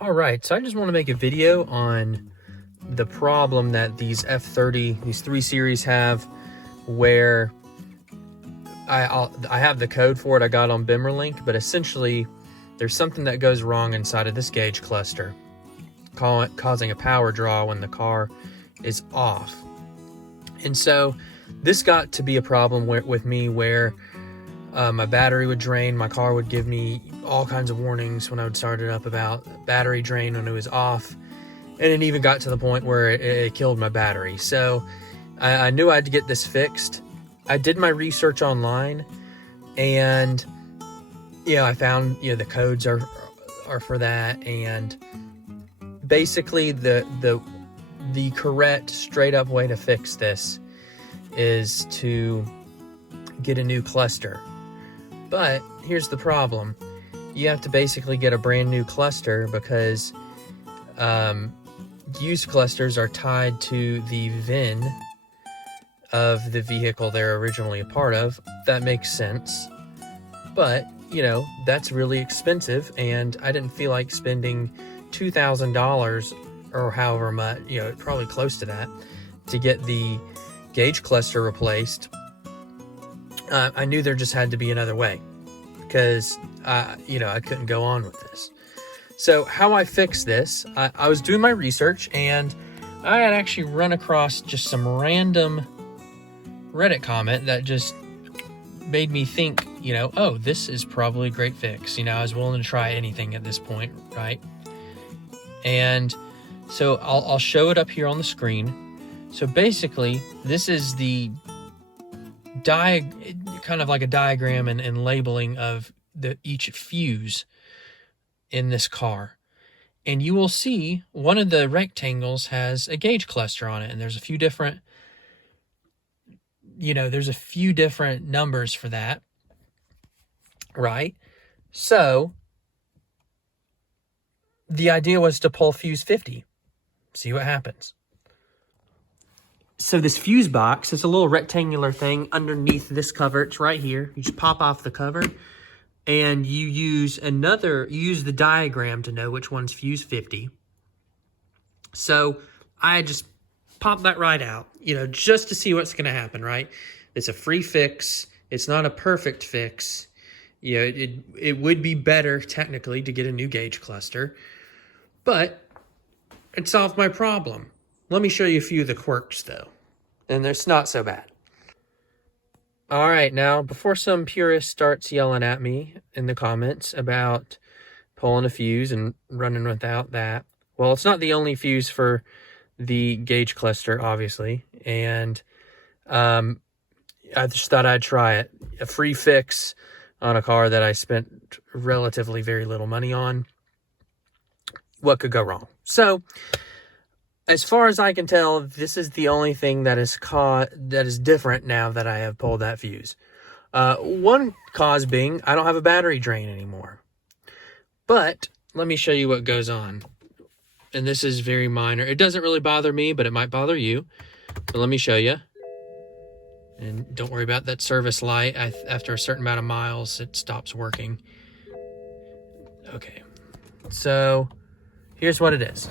All right, so I just want to make a video on the problem that these F30, these 3 Series have, where I have the code for it I got on Bimmerlink, but essentially there's something that goes wrong inside of this gauge cluster, causing a power draw when the car is off. And so this got to be a problem with me where my battery would drain. My car would give me all kinds of warnings when I would start it up about battery drain when it was off. And it even got to the point where it killed my battery. So I knew I had to get this fixed. I did my research online, and I found the codes are for that, and basically the correct straight up way to fix this is to get a new cluster. But here's the problem. You have to basically get a brand new cluster because used clusters are tied to the VIN of the vehicle they're originally a part of. That makes sense. But, that's really expensive, and I didn't feel like spending $2,000 or however much, probably close to that, to get the gauge cluster replaced. I knew there just had to be another way because, I couldn't go on with this. So how I fixed this, I was doing my research, and I had actually run across just some random Reddit comment that just made me think, oh, this is probably a great fix. I was willing to try anything at this point, right? And so I'll show it up here on the screen. So basically, this is the kind of like a diagram and labeling of each fuse in this car. And you will see one of the rectangles has a gauge cluster on it, and there's a few different numbers for that, right? So the idea was to pull fuse 50, see what happens. So this fuse box is a little rectangular thing underneath this cover. It's right here. You just pop off the cover, and you use the diagram to know which one's fuse 50. So I just pop that right out, just to see what's going to happen, right? It's a free fix. It's not a perfect fix. It would be better technically to get a new gauge cluster, but it solved my problem. Let me show you a few of the quirks, though, and it's not so bad. All right, now, before some purist starts yelling at me in the comments about pulling a fuse and running without that, well, it's not the only fuse for the gauge cluster, obviously, and I just thought I'd try it. A free fix on a car that I spent relatively very little money on. What could go wrong? So, as far as I can tell, this is the only thing that is different now that I have pulled that fuse. One cause being I don't have a battery drain anymore. But let me show you what goes on. And this is very minor. It doesn't really bother me, but it might bother you. So let me show you. And don't worry about that service light. After a certain amount of miles, it stops working. Okay. So here's what it is.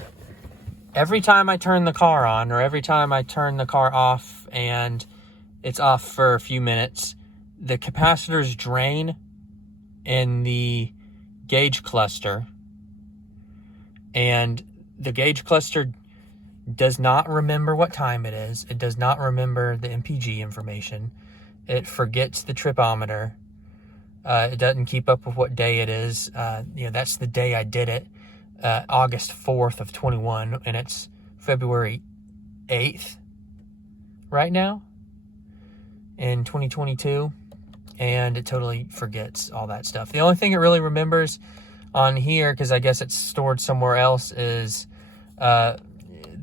Every time I turn the car on, or every time I turn the car off and it's off for a few minutes, the capacitors drain in the gauge cluster, and the gauge cluster does not remember what time it is. It does not remember the MPG information. It forgets the tripometer. It doesn't keep up with what day it is. That's the day I did it. August 4th of 21, and it's February 8th right now in 2022, and it totally forgets all that stuff. The only thing it really remembers on here, because I guess it's stored somewhere else, is the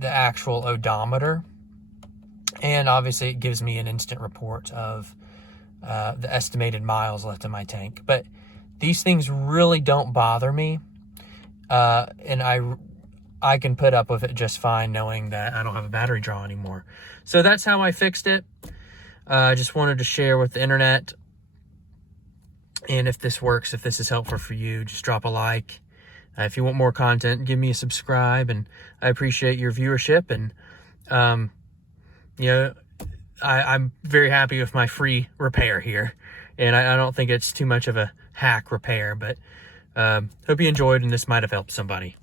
actual odometer, and obviously it gives me an instant report of the estimated miles left in my tank. But these things really don't bother me. And I can put up with it just fine knowing that I don't have a battery draw anymore. So that's how I fixed it. I just wanted to share with the internet. And if this works, if this is helpful for you, just drop a like. If you want more content, give me a subscribe, and I appreciate your viewership. And, you know, I'm very happy with my free repair here. And I don't think it's too much of a hack repair, but hope you enjoyed and this might have helped somebody.